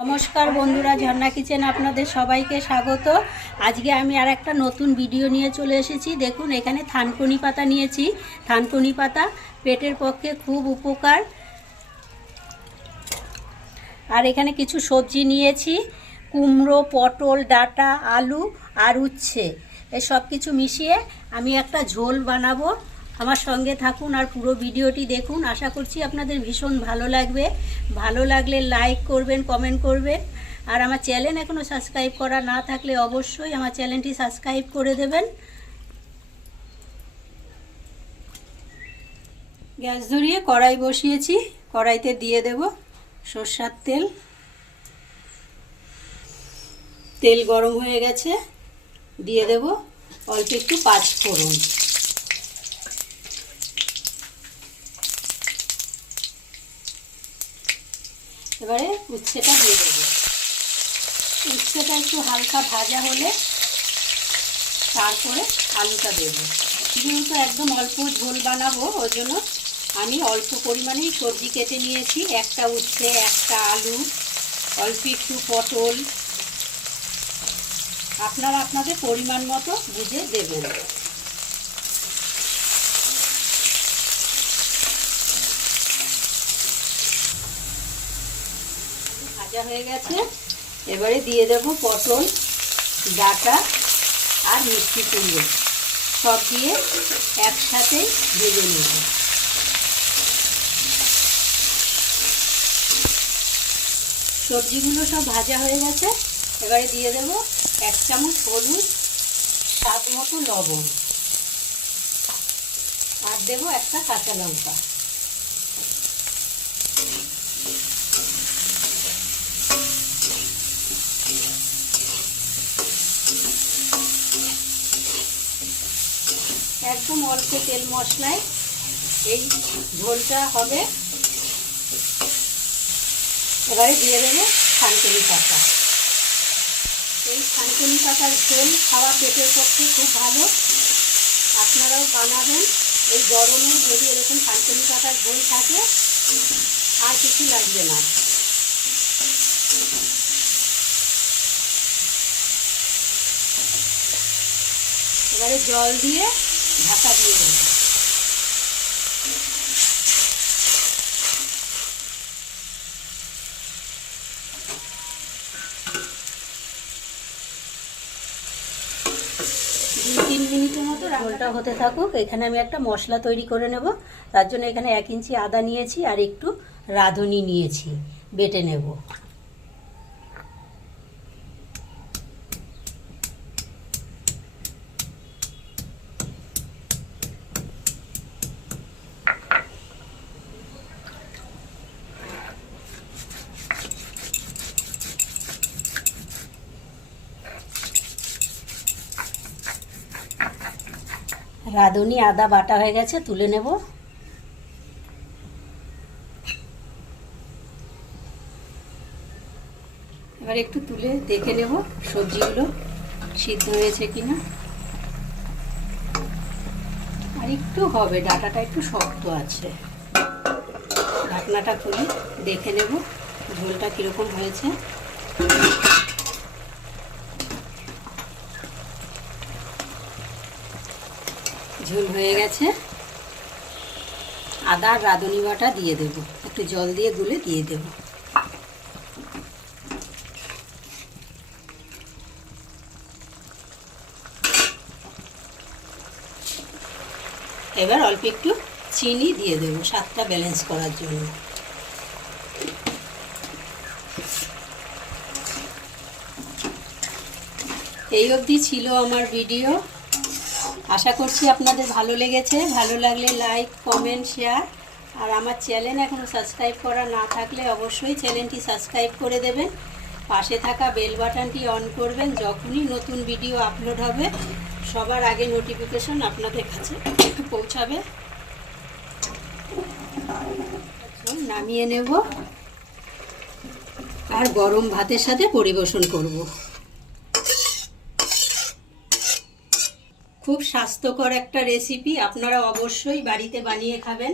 নমস্কার বন্ধুরা, ঝর্ণা কিচেন আপনাদের সবাইকে স্বাগত। আজকে আমি আর একটা নতুন ভিডিও নিয়ে চলে এসেছি। দেখুন, এখানে থানকুনি পাতা নিয়েছি। থানকুনি পাতা পেটের পক্ষে খুব উপকার। আর এখানে কিছু সবজি নিয়েছি, কুমড়ো, পটল, ডাঁটা, আলু আর উচ্ছে। এই সব কিছু মিশিয়ে আমি একটা ঝোল বানাবো। আমার সঙ্গে থাকুন আর পুরো ভিডিওটি দেখুন। আশা করছি আপনাদের ভীষণ ভালো লাগবে। ভালো লাগলে লাইক করবেন, কমেন্ট করবেন। আর আমার চ্যানেল এখনও সাবস্ক্রাইব করা না থাকলে অবশ্যই আমার চ্যানেলটি সাবস্ক্রাইব করে দেবেন। গ্যাস ধরিয়ে কড়াই বসিয়েছি। কড়াইতে দিয়ে দেব সরষের তেল। তেল গরম হয়ে গেছে, দিয়ে দেব অল্প একটু পাঁচফোড়ন। এবারে উচ্ছেটা দিয়ে দেবো। উচ্ছেটা একটু হালকা ভাজা হলে তারপরে আলুটা দেবো। যেহেতু একদম অল্প ঝোল বানাবো, ওই জন্য আমি অল্প পরিমাণেই সবজি কেটে নিয়েছি। একটা উচ্ছে, একটা আলু, অল্প একটু পটল। আপনারা আপনাদের পরিমাণ মতো বুঝে দেবেন। ভাজা হয়ে গেছে, এবারে দিয়ে দেব পটল, ডাঁটা আর মিষ্টি কুমড়ো। সব দিয়ে একসাথে ভেজে নেব। সবজিগুলো সব ভাজা হয়ে গেছে, এবারে দিয়ে দেব 1 চামচ হলুদ, স্বাদ মতো লবণ, আর দেব একটা কাঁচা লঙ্কা। একদম অল্প তেল মশলায় এই ঝোলটা হবে। এবারে দিয়ে দেবো থানকুনি পাতা। এই থানকুনি পাতার ঝোল খাওয়া পেটের পক্ষে খুব ভালো। আপনারাও বানাবেন। এই গরমে যদি এরকম থানকুনি পাতার ঝোল থাকে আর কিছু লাগবে না। এবারে জল দিয়ে ঢাকা দিয়ে দেবো। 2-3 মিনিটের মতো ঝোলটা হতে থাকুক। এখানে আমি একটা মশলা তৈরি করে নেব। তার জন্য এখানে 1 ইঞ্চি আদা নিয়েছি আর একটু রাঁধুনি নিয়েছি, বেটে নেব। রাঁধুনি আদা বাটা হয়ে গেছে, তুলে নেব। এবার একটু তুলে দেখে নেব সবজিগুলো সিদ্ধ হয়েছে কিনা। আর একটু হবে, ডাঁটাটা একটু শক্ত আছে। ঢাকনাটা খুলে দেখে নেব ঝোলটা কীরকম হয়েছে। ঝোল হয়ে গেছে। আদা আর রাঁধুনি বাটা দিয়ে দেব, একটু জল দিয়ে গুলে দিয়ে দেব। এবার অল্প একটু চিনি দিয়ে দেব স্বাদটা ব্যালেন্স করার জন্য। এই অবধি ছিল আমার ভিডিও। আশা করছি আপনাদের ভালো লেগেছে। ভালো লাগলে লাইক, কমেন্ট, শেয়ার। আর আমার চ্যানেল এখনও সাবস্ক্রাইব করা না থাকলে অবশ্যই চ্যানেলটি সাবস্ক্রাইব করে দেবেন। পাশে থাকা বেল বাটনটি অন করবেন। যখনই নতুন ভিডিও আপলোড হবে সবার আগে নোটিফিকেশন আপনাদের কাছে পৌঁছাবে। নামিয়ে নেব আর গরম ভাতের সাথে পরিবেশন করব। খুব স্বাস্থ্যকর একটা রেসিপি, আপনারা অবশ্যই বাড়িতে বানিয়ে খাবেন।